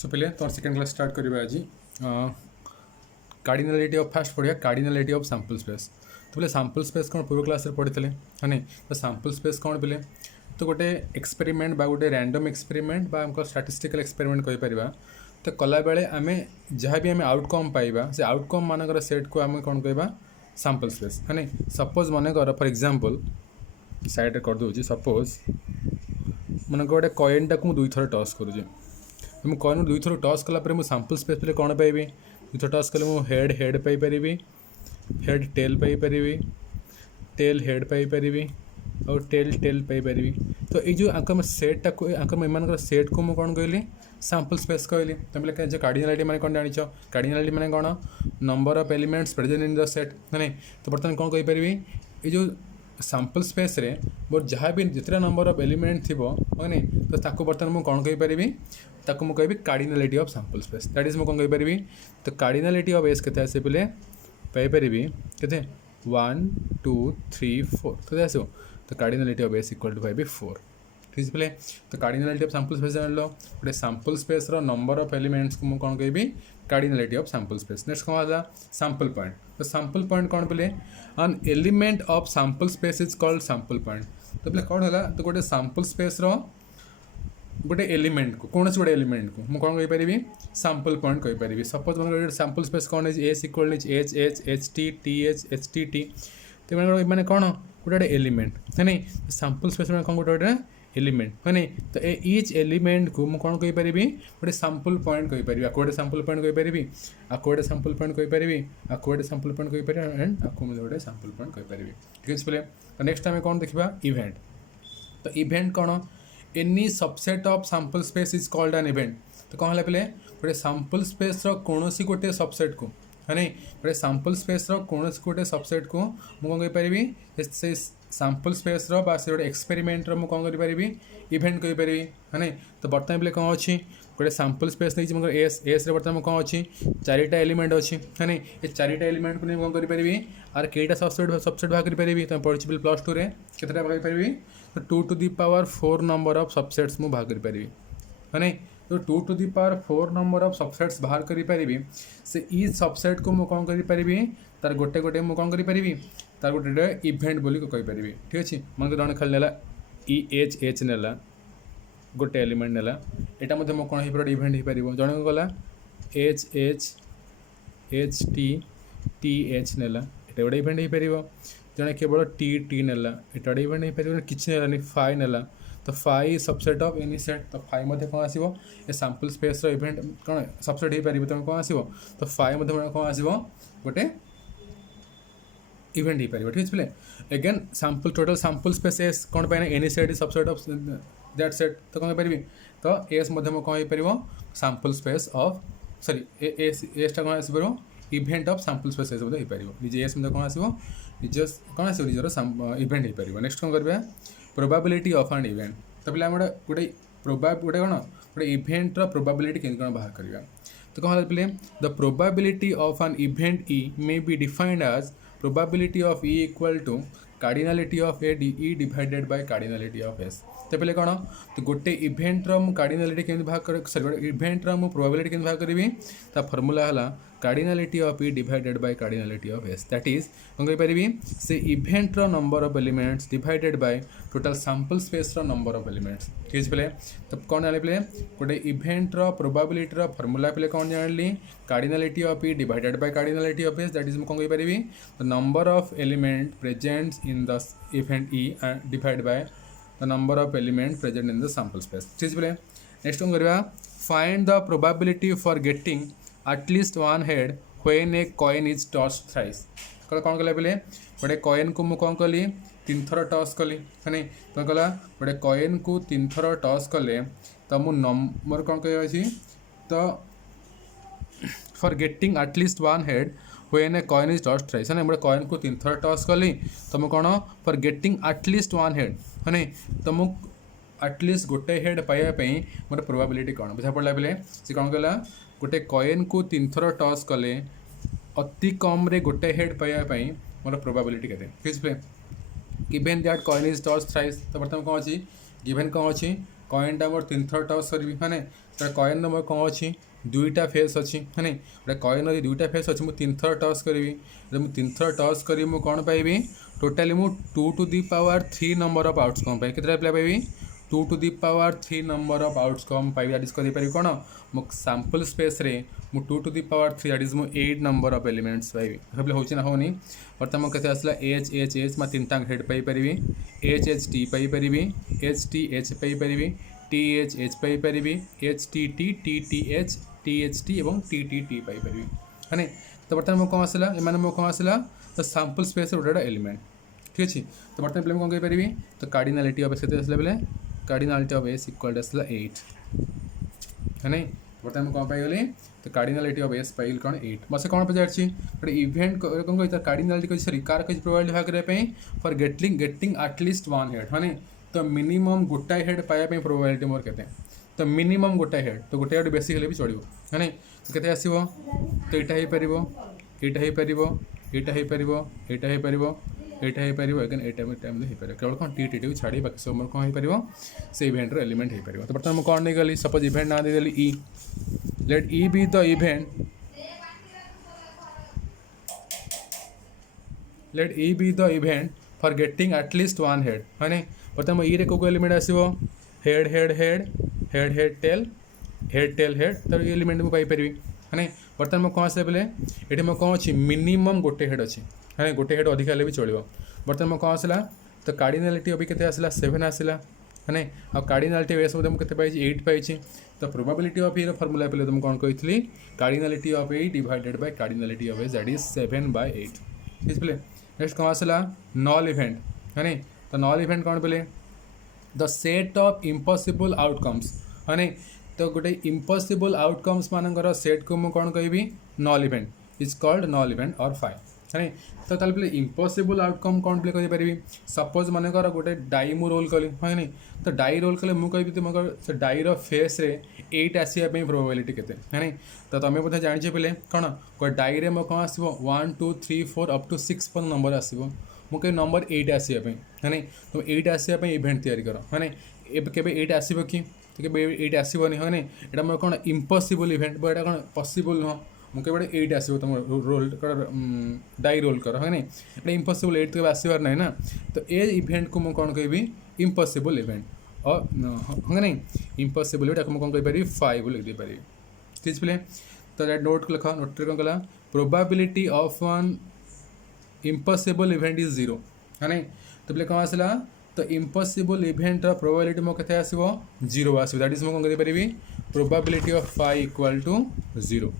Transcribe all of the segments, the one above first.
सो पहले तुम second class start करिबा आज कार्डिनालिटी ऑफ फास्ट पढ़िया कार्डिनालिटी ऑफ सैंपल स्पेस। तो बोले सैंपल स्पेस कौन पूर्व क्लास रे पढ़ी है नहीं। तो सैंपल स्पेस कौन बोले तो गोटे एक्सपेरिमेंट बा गोटे रैंडम एक्सपेरिमेंट बा हमको स्टैटिस्टिकल एक्सपेरिमेंट कहि परिबा। तो कला बेले आमे जहाँ भी आमे आउटकम पाइबा से आउटकम मानकर सेट को आमे कौन कहबा सैंपल स्पेस है नहीं। सपोज मन कर फॉर एग्जांपल साइड रे कर दोची सपोज मन गोटे कॉइन टाक मु दुई थर टॉस करूची। मुझे कॉइन दुई थर टॉस कलापर मुझे सैंपल स्पेस पे कौन पाइबी दुई थर टॉस कले मुझे head head Piper head tail Piper tail head Piper और टेल टेल पाइपर। तो ये जो आंक सेट टाक एम सेट को मुझे कौन कहली सैंपल स्पेस कहली। तुम बोले कार्डिनालिटी मैंने कौन जान कार्डिनालिटी मैंने कौन number of elements present in the set है नहीं। तो बर्तमान कौन कहीपर ये जो सैंपल स्पेस रे मोर जहाँ भी जितना नंबर ऑफ एलिमेंट थी नहीं तो ताको बर्तमान मुझे कौन कहीपर ताको मुझे कहबी cardinality of sample space that is मुझे कौन कहीपर। तो कार्डिनालिटी ऑफ एस के आसे बोले पाइपर के 1 2 3 4 तो आसो। तो cardinality of S equal to पाइबी 4 ठीक है। तो कार्डिनालिटी ऑफ सैंपल स्पेस जान लो गोटे सैंपल स्पेस रो नंबर ऑफ एलिमेंट्स को मुझे कौन कहबी cardinality of sample space. Next कौन आला सैंपल पॉइंट। तो सैंपल पॉइंट कौन बोले an element of sample space is called sample point. तो बोले कौन है तो गोटे सैंपल स्पेस रो गोटे एलिमेंट को कौन गोटे एलिमेंट को मुझे कौन कहीपर सैंपल पॉइंट कहीपर। सपोज मन सैंपल स्पेस कौन है S equal H H H T H T T. तो मैंने कौन गोटे गोटे एलिमेंट है नहीं। सैंपल स्पेस में कौन गोटे गोटे एलिमेंट है नहीं। तो इच एलिमेंट को मुझे कौन कहीपर गोटे सैंपल पॉइंट कहीपर आपको गोटे सैंपल पॉइंट कहीपर आपको गोटे सैंपल पॉइंट कहीपर आपको गोटे सैंपल पॉइंट कहीपर एंड आपको गोटे सैंपल पॉइंट कहीपर ठीक है बोले। तो नेक्स्ट आम कौन देखा इवेंट। तो इवेंट कौन any subset of sample space is called an event. तो कौन है बोले गोटे सैंपल स्पेस कौन सी गोटे सबसेट को है नहीं गोटे सैंपल स्पेस कौन सी गोटे सबसेट को मुझे कौन कहीपर से सैंपल स्पेस से गोटे एक्सपेरिमेंट मुझे कौन करी इवेंट कहीपर है नहीं। तो बर्तमान बोले कौन अच्छी गोटे सैंपल स्पेस नहीं मगर एस एस बर्तमान कौन अच्छी चारिटा एलिमेंट अच्छी है नहीं। ये चारिटा एलिमेंट को नहीं कौन करी आर कईटा सबसेट भाग करी तुम पढ़ी बोले प्लस टू केतटा भाग पारि तो 2 to the power 4 number of subsets मुझे भाग करी है नहीं। तो 2 to the power 4 number of subsets बाहर करी से ई सबसेट को मुझे कौन करी तार गोटे गोटे मुझे कौन करी तार गोटे इवेंट बोली कहीपर ठीक अच्छे। मन जन खाली नेला ई एच एच नेला गोटे एलिमेंट नेला यहाँ मध्य मो कौन हो इवेंट हो पार जन को गला H H H T H नेला ये गोटे इवेंट हो पार जड़े केवल टी टी नेला ये गोटे इवेंट हो पार किसी नेलानी फाइ नेला। तो phi subset of any set. तो फाइ मध्य कौन आसो ये सैंपल स्पेस इवेंट कौन सबसेट हो पार तुम कौन आसो। तो फाइ मध्य कौन आसो गोटे इवेंट हो पार ठीक है। Again sample total sample space S कौन पाए any set is subset of that set. तो कौन पारि तो एस मध्य कौन हो पार सैंपल स्पेस ऑफ सॉरी एसटा कौन आस event of sample space S हो पार निजे एस मध्य कौन आसो निज कौन आस निजर इवेंट हो पार। नेक्स्ट कौन करवा प्रोबाबिलिटी ऑफ एन इवेंट। तो पे गोटे गोटे गोटे कौन गोटे इवेंटर प्रोबाबिलिटी केमती कौन बाहर करवा। तो कौन पे the probability of an event E may be defined as probability of E equal to cardinality of A E divided by cardinality of S. तो पहले कौन तो गोटे इवेंटर मु कार्डिनालिटी केमती भाग कर सॉरी गोटे इवेंटर मु प्रोबाबिलिटी केमती भाग करी ता फॉर्मूला है cardinality of E divided by cardinality of S that is कौन कहीपर से Evander number of elements divided by total sample space number of elements ठीक है। तो कौन जाने पे गोटे इवेंटर प्रोबाबिलिटी फॉर्मूला पे कौन जानी cardinality of E divided by cardinality of S that is कौन कहीपर the number of element presents in the event E divide by the number of element present in the sample space ठीक है। Next कौन करवा find the probability for getting at least one head when a coin is toss thrice. कौन कला पे गोटे coin को मुझे कौन कली 3 थर टॉस कली है नहीं। तो कला गोटे कॉइन को 3 थर टॉस कले तो मो नंबर कौन कह तो for getting at least one head when a coin is toss thrice है ना। गोटे कॉइन को 3 थर टॉस कली तो मुझे कौन for getting at least one head है नहीं। तो मुझे एटलिस्ट गोटे हेड पाइबापी मोर प्रोबाबिलिटी कौन बुझा पड़ा पे से कौन कला गोटे कॉइन को 3 थर टॉस कले अति कम रे गोटे हेड पाइबापी मोर प्रोबाबिलिटी के given that coin is toss thrice. तो बर्तमान कौन अच्छी गिवेन कौन अच्छी कॉइनटा मोर 3 थर टॉस करी है तो कॉइन मोर कौन अच्छी दुईटा फेस अच्छी है गोटे कॉइन अच्छी दुईटा फेस अच्छी मुझे 3 थर टॉस करी मुझे 3 थर टॉस करी मुझे कौन पाइबी टोटाली मु 2 to the power 3 number of outcome पाई केते पिला पाइबी 2 to the power 3 number of outcome पाइबी दैट इज करि पारि कोन मो सैंपल स्पेस रे मु 2 to the power 3 that is मु 8 नंबर ऑफ एलिमेंट्स पाइबी सबले होची ना होनी बर्तमान मो केते आसला एच एच एच मा तीनटा हेड पाई परिबी एच एच टी पाई परिबी एच टी एच पाई परिबी टी एच पाई परिबी H T T H T H T एवं टी टी पाई परिबी है तो बर्तमान मो कौन आसला एमाने मो कौन आसला तो सैंपल स्पेस गोटे एलिमेंट ठीक अच्छे तो बर्तमान पे कौन कही तो कार्डिनालिटी ऑफ एस आसला बेले cardinality of S equal to आसला 8 है नहीं बर्तमान कौन पाइगली तो कार्डिनालिटी ऑफ एस पाइल कौन 8 मसे कौन पचार गोटे इवेंट कौन कही कार्डिनालिटी कही सॉरी कार कही प्रोबेबिलिटी बाहर करने for getting at least one head है तो मिनिमम गोटाए हेड पाइबा प्रोबेबिलिटी मोर केते तो मिनिमम गोटाए हेड तो गोटे हेड बेसी हेले भी चलो है नहीं तो केते आसीबो तो एटा हे परिबो एटा हे परिबो एटा हे परिबो एटा हे परिबो एटा हो पार एगेन एटा टाइम हो पार केवल कौन टी टी को छाड़ी बाकी सब कौन हो पार से इवेंट एलिमेंट हो पार तो बर्तमान मुझे कौन नहीं गली सपोज इवेंट ना देदेली E let E be the event let E be the event for getting at least one head है नहीं बर्तमान ई रे को एलिमेंट आसो head head head head head tail head तो ये एलिमेंट मुझे पाइपरि है नहीं बर्तमान मुझे कौन आसे बोले ये मुझे कौन अच्छी मिनिमम गोटे हेड अच्छी है गोटे हेड अधिक हेल्ले भी चलो बर्तमान मुझे कौन आसला तो कार्डिनालिटी अभी केते आसला 7 आसला है नहीं आ कार्डिनालिटी एस मुझे पाई 8 पाई तो प्रोबेबिलिटी ऑफ ए फॉर्मूला पे तुम कौन कही cardinality of A divided by cardinality of S that is 7/8 ठीक है नेक्स्ट कौन आसला नॉल इवेंट है नहीं तो नॉल इवेंट कौन बोले the set of impossible outcomes है नहीं तो गोटे इम्पॉसिबल आउटकम्स मानकर सेट को मुझे कौन कहि knoll event is called knoll event और फाइव है तो ताल पे इम्पॉसिबल आउटकम कौन प्ले करी सपोज मानकर गोटे डाई मु रोल कली है नहीं तो डाई रोल कले मुझे कहि तुम से डाईर फेस रे 8 आसवाई प्रोबेबिलिटी केते है नहीं तो तुम्हें बोधे जाने पे कौन गोटे डाई रे मो कौन आसो 1 2 3 4 अप टू 6 पर नंबर आसो मुझे नंबर 8 आसवाई है नहीं तुम 8 आसवाई इवेंट तैयारी कर है नहीं केवे 8 आसो कि केवे 8 आसबनी है नहीं यहाँ मोर कौन इम्पॉसिबल इवेंट यहाँ कौन पॉसिबल नुह मुझे बड़े 8 आसो तुम रोल डाई रोल कर है नहीं ये इम्पॉसिबल 8 तो आसबार ना तो ये इवेंट को मुझे कौन कहि इम्पॉसिबल इवेंट और है नहीं इम्पॉसिबल इवेंट को कौन कही 5 लिख दे पारि ठीक है तो नोट लिख नोट कौन कला probability of one impossible event is 0 है नहीं तो बोले कौन आसला तो इम्पॉसिबल इवेंट प्रोबेबिलिटी मो केते आसीबो 0 आसीबो दैट इज मो कौन करि परिबी प्रोबेबिलिटी ऑफ 5 इक्वल टू 0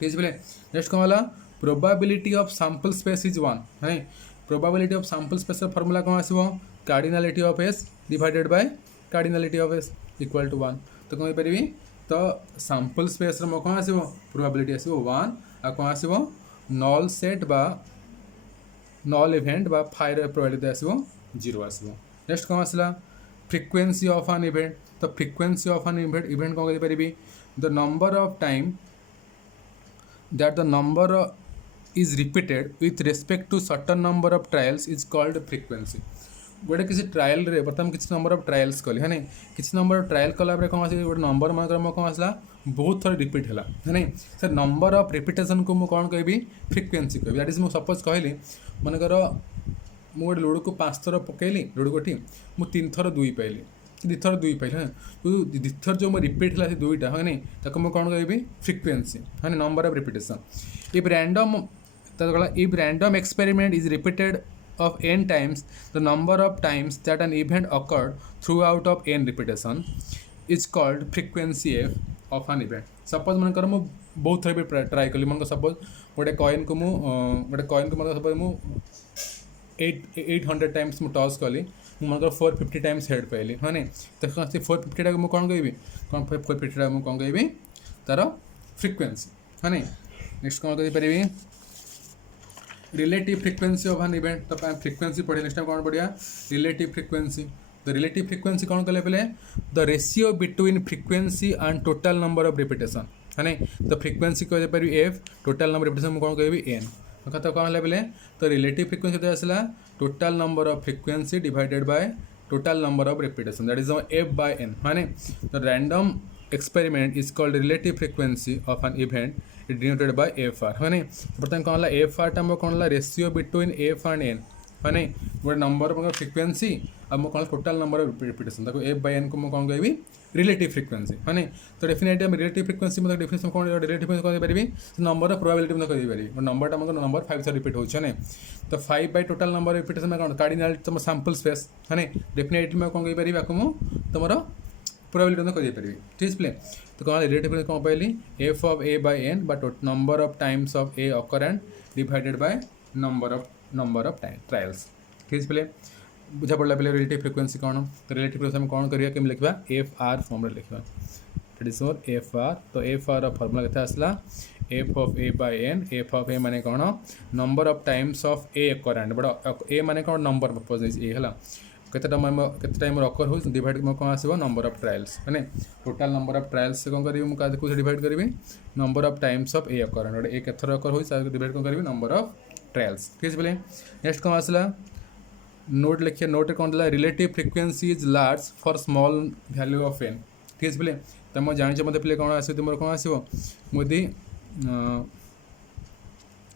ठीक है नेक्स्ट कौन वाला probability of sample space is 1 है नहीं probability of sample space formula कौन आसीबो cardinality of S divided by cardinality of S equal to 1 तो कौन परिबी तो सैंपल स्पेस रो कौन आसीबो प्रोबेबिलिटी आसीबो 1 आ कौन आसीबो नॉल सेट बा नॉल इवेंट बा फाइव प्रोबेबिलिटी आसीबो 0 आसीबो नेक्स्ट कौन आसला फ्रिक्वेंसी ऑफ एन इवेंट तो फ्रिक्वेंसी ऑफ एन इवेंट कौन करि the number of time that the number is repeated with respect to certain number of trials is called frequency गोटे किसी trial रे बर्तमान किसी नंबर ऑफ ट्रायल्स कली है नहीं किसी नंबर ऑफ ट्रायल कला कौन आस गोटे नंबर मान कौन आसला बहुत थर रिपीट है नहीं सर नंबर ऑफ रिपिटेशन को मुझे कौन कहि फ्रिक्वेंसी कहि दैट इज मुझे सपोज कहली मनकर मुझे गोटे लुडो को 5 थर पकईली लुडो गोटी मुझे 3 थर 2 पाइली 2 थर 2 पाइली हाँ तो 2 थर जो रिपीट है 2टा है नहीं ताको मुझे कौन कहि फ्रिक्वेंसी है number of repetition if random if random experiment is repeated of n times the number of times that an event occurred throughout of n repetition is called frequency f of an event suppose मनकर मु बहुत थर भी try कली मन suppose गोटे coin को मन suppose मु 800 टाइम्स मु टॉस कली मनकर 450 टाइम्स हेड पाइली है नहीं तो 450 टा मु कौन कहि कौन 450 टा मु कौन कहि तार फ्रिक्वेंसी है नहीं नेक्स्ट कौन कहि परिबी relative frequency of an event तो फ्रिक्वेंसी पढ़े नेक्स्ट टाइम कौन पढ़िया relative frequency the relative frequency कौन कले पहले the ratio between frequency and total number of repetition है नहीं तो फ्रिक्वेंसी कह पारि एफ टोटल नंबर रिपिटेशन कौन कहि एन कथा कौन है पहले तो रिलेटिव फ्रिक्वेंसी तो आसला total number of frequency divided by total number of repetition, that is f by n. माने the random experiment is called relative frequency of an event, it denoted by fr. माने प्रथम कौन ला fr टा हम कौन ला ratio between f and n, माने गोटे नंबर ऑफ फ्रिक्वेंसी और मो कौन टोटल नंबर ऑफ रिपीटेशन ताको f by n को मो कौन कहबी रिलेटिव फ्रिक्वेंसी, माने तो डेफिनेटली हम रिलेटिव फ्रिक्वेंसी मतलब डेफिनेशन कौन रिलेटिव फ्रिक्वेंसी कह पारिबी नंबर ऑफ प्रोबेबिलिटी मतलब कह पारिबी नंबर टा मतलब नंबर 5 से रिपीट होछ ने तो 5 बाय टोटल नंबर रिपीटेशन में कौन कार्डिनल तुम सैंपल स्पेस है डेफिनेटली मैं कौन कह पारिबी आको मु तुमरो प्रोबेबिलिटी मतलब कह पारिबी ठीक प्ले तो कौन रिलेटिव फ्रिक्वेंसी कौन पाइली f of a by n but number of times of a occurrence divided by number of time trials ठीक प्ले बुझा पड़ा पे रिलेटिव फ्रिक्वेंसी कौन तो रिलेटिव फ्रिक्वेंसी में कौन करिया केम लिखबा एफ आर फॉर्म रे लिखबा दैट इज मोर एफ आर तो एफ आर फॉर्मूला केते आसला F of A by N F of A माने कौन number of times of A current but A माने कौन नंबर सपोज ए हला केते टाइम अकर हो डिवाइड में कौन आसीबो नंबर ऑफ ट्रायल्स माने टोटल नंबर ऑफ ट्रायल्स से कौन करिवि मु का को डिवाइड करबी number of times of A current A केथर अकर हो सा डिवाइड कौन करबी नंबर ऑफ ट्रायल्स ठीक बोले नेक्स्ट कौन आसला नोट लिखिए नोट कौन दिला relative frequency is large for small value of N ठीक बोले तो मैं जानी मत पे कौन आस तुम कौन आसो मुझे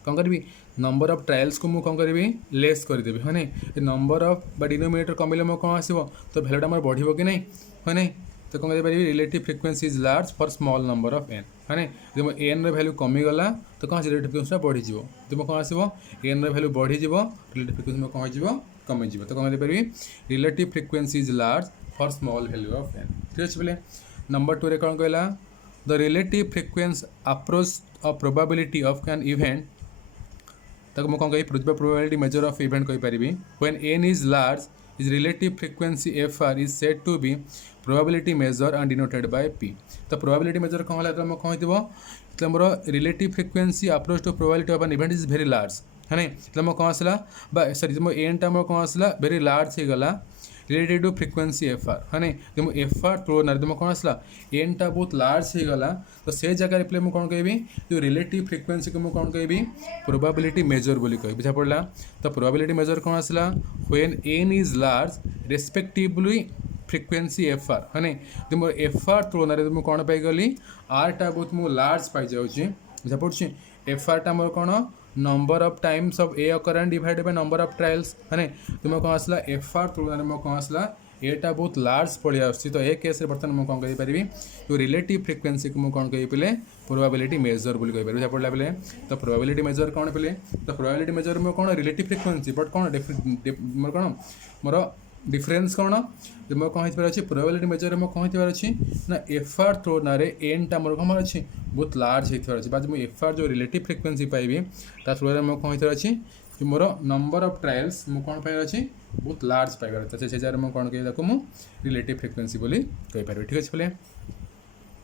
कौन करी नंबर ऑफ ट्रायल्स को मुझे कौन करी लेस करदेवी है नहीं नंबर ऑफ डिनोमिनेटर कमिले मो कौन आसो तो भैल्यूटा मोर बढ़ो कि नहीं है नहीं तो कौन करी relative frequency is large for small number of n है नहीं जब एन वैल्यू कमिगला तो कौन रिलेटिव फ्रिक्वेंसी बढ़ीज तुम कौन आसो एन वैल्यू बढ़ीज रिलेटिव फ्रिक्वेंसी में कौन हो कमिज तो कौन करी relative frequency is large for small value of N ठीक अच्छे बोले नंबर 2 रे कौन कहला the relative frequency approach of probability of an event तक मुझे कौन कही प्रोबेबिलिटी मेजर ऑफ इवेंट कही पारिबी when N is large is relative frequency F R is said to be probability measure and denoted by P तो probability measure कौन है तो कौन हो मोर relative frequency approach to probability of an event is very large है नहीं तो मोर कौन आसला सॉरी मो एन टा मोर कौन आसला वेरी लार्ज हो गला related to frequency F R है नहीं तो एफ आर तुलन तुम कौन आसला एन टा बहुत लार्ज हो गला तो से जगह पे मुझे कौन कहि जो रिलेटिव फ्रिक्वेंसी को मुझे कौन कहि प्रोबेबिलिटी मेजर बोली कहि बुझा पड़ला तो प्रोबेबिलिटी मेजर कौन आसला when N is large respectively frequency F R है नहीं तो मोर एफ आर तुलन मुझे कौन पाईगली आर टा बहुत मुझे लार्ज पाई जाऊँगी बुझा पड़ी एफ आर टा मोर कौन number of times of A occurrence divided by number of trials है नहीं तुम कौन आसला एफ आर तुलन में कौन आसला एटा बहुत लार्ज पड़ी आसी तो ए केस बर्तमान मुझे कौन कही तो रिलेटिव फ्रिक्वेंसी को मुझे कौन कही पे प्रोबेबिलिटी मेजर बोली कही पारे पड़ा पे तो प्रोबेबिलिटी मेजर कौन पे तो प्रोबेबिलिटी मेजर में कौन रिलेटिव फ्रिक्वेंसी बट कौन मोर कौन मोर डिफरेन्स कौन जो मोर कौन अच्छे प्रोबेबिलिटी मेजर में कौन अच्छी ना एफ आर तुलन एन टा मोर कौन अच्छी बहुत लार्ज होती है मुझे एफ आर जो रिलेटिव फ्रिक्वेंसी पाइबी ता तुलन में कौन अच्छी कि मोर नंबर ऑफ ट्रायल्स मु कौन पाइबार अच्छी बहुत लार्ज पाइबार अच्छे से जार कौन कही मुझे रिलेटिव फ्रिक्वेंसी बोली कही पारे ठीक अच्छे बोले।